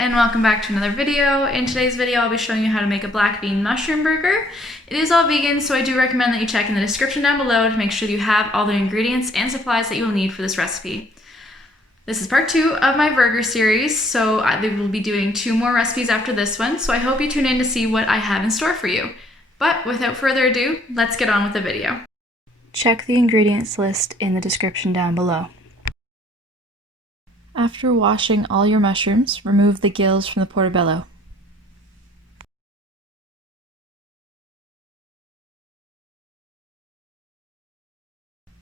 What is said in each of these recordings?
and welcome back to another video. In today's video, I'll be showing you how to make a black bean mushroom burger. It is all vegan, so I do recommend that you check in the description down below to make sure that you have all the ingredients and supplies that you will need for this recipe. This is part 2 of my burger series, so I will be doing 2 more recipes after this one, so I hope you tune in to see what I have in store for you. But without further ado, let's get on with the video. Check the ingredients list in the description down below. After washing all your mushrooms, remove the gills from the portobello.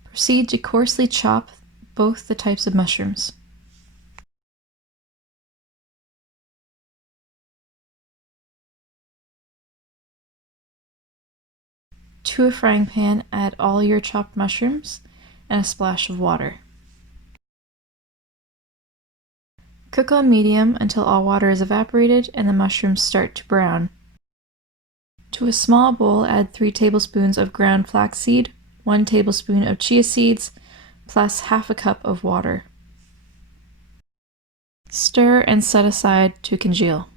Proceed to coarsely chop both the types of mushrooms. To a frying pan, add all your chopped mushrooms and a splash of water. Cook on medium until all water is evaporated and the mushrooms start to brown. To a small bowl, add 3 tablespoons of ground flaxseed, 1 tablespoon of chia seeds, plus half a cup of water. Stir and set aside to congeal.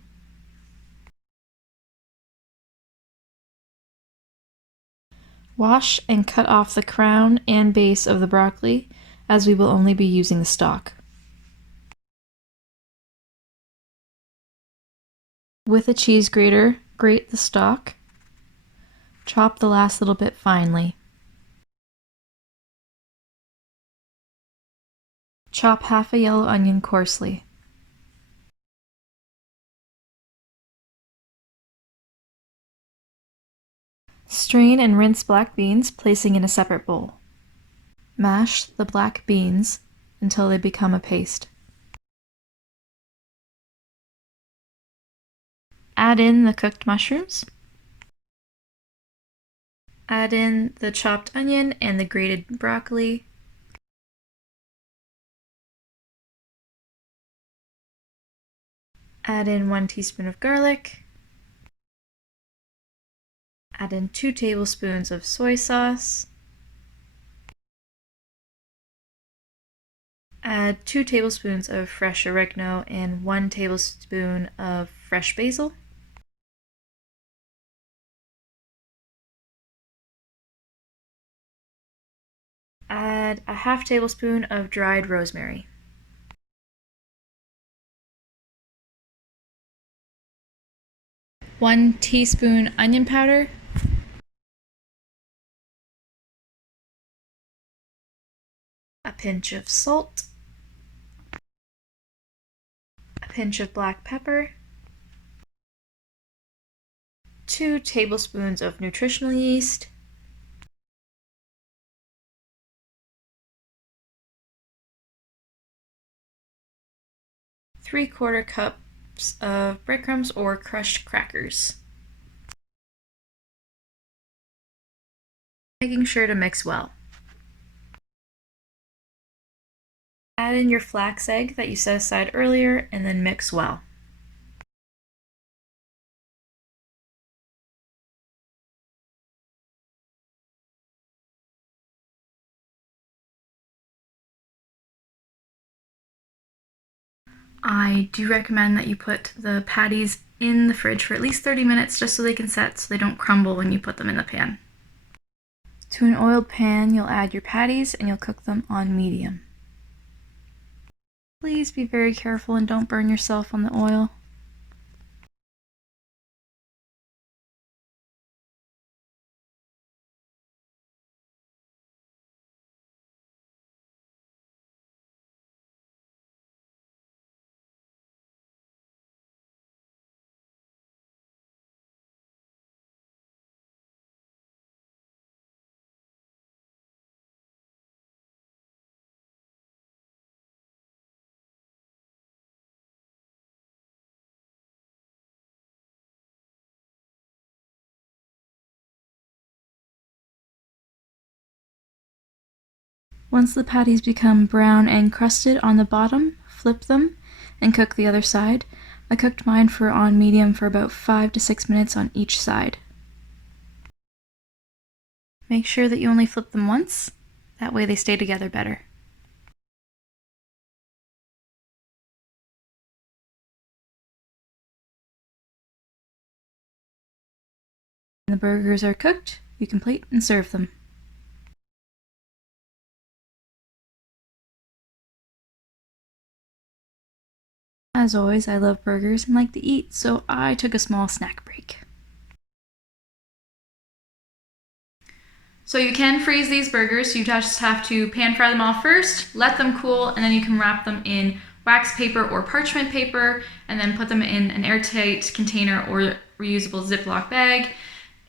Wash and cut off the crown and base of the broccoli, as we will only be using the stalk. With a cheese grater, grate the stalk. Chop the last little bit finely. Chop half a yellow onion coarsely. Strain and rinse black beans, placing in a separate bowl. Mash the black beans until they become a paste. Add in the cooked mushrooms. Add in the chopped onion and the grated broccoli. Add in 1 teaspoon of garlic. Add in 2 tablespoons of soy sauce. Add 2 tablespoons of fresh oregano and 1 tablespoon of fresh basil. Add a half tablespoon of dried rosemary. One teaspoon onion powder. A pinch of salt. A pinch of black pepper. 2 tablespoons of nutritional yeast. 3/4 cups of breadcrumbs or crushed crackers. Making sure to mix well. Add in your flax egg that you set aside earlier and then mix well. I do recommend that you put the patties in the fridge for at least 30 minutes just so they can set so they don't crumble when you put them in the pan. To an oiled pan, you'll add your patties and you'll cook them on medium. Please be very careful and don't burn yourself on the oil. Once the patties become brown and crusted on the bottom, flip them and cook the other side. I cooked mine on medium for about 5 to 6 minutes on each side. Make sure that you only flip them once, that way they stay together better. When the burgers are cooked, you can plate and serve them. As always, I love burgers and like to eat, so I took a small snack break. So you can freeze these burgers. You just have to pan fry them off first, let them cool, and then you can wrap them in wax paper or parchment paper, and then put them in an airtight container or reusable Ziploc bag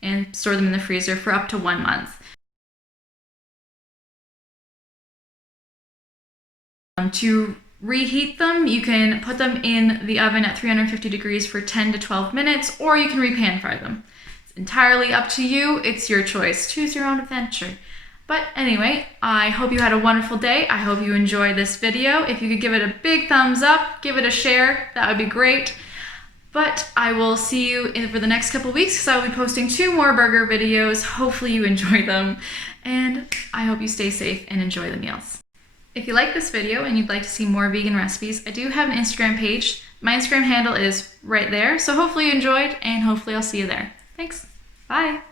and store them in the freezer for up to 1 month. To reheat them, you can put them in the oven at 350 degrees for 10 to 12 minutes, or you can re-pan fry them. It's entirely up to you. It's your choice. Choose your own adventure. But anyway, I hope you had a wonderful day. I hope you enjoyed this video. If you could give it a big thumbs up, give it a share, that would be great. But I will see you for the next couple weeks because I will be posting 2 more burger videos. Hopefully you enjoy them, and I hope you stay safe and enjoy the meals. If you like this video and you'd like to see more vegan recipes, I do have an Instagram page. My Instagram handle is right there, so hopefully you enjoyed, and hopefully I'll see you there. Thanks. Bye.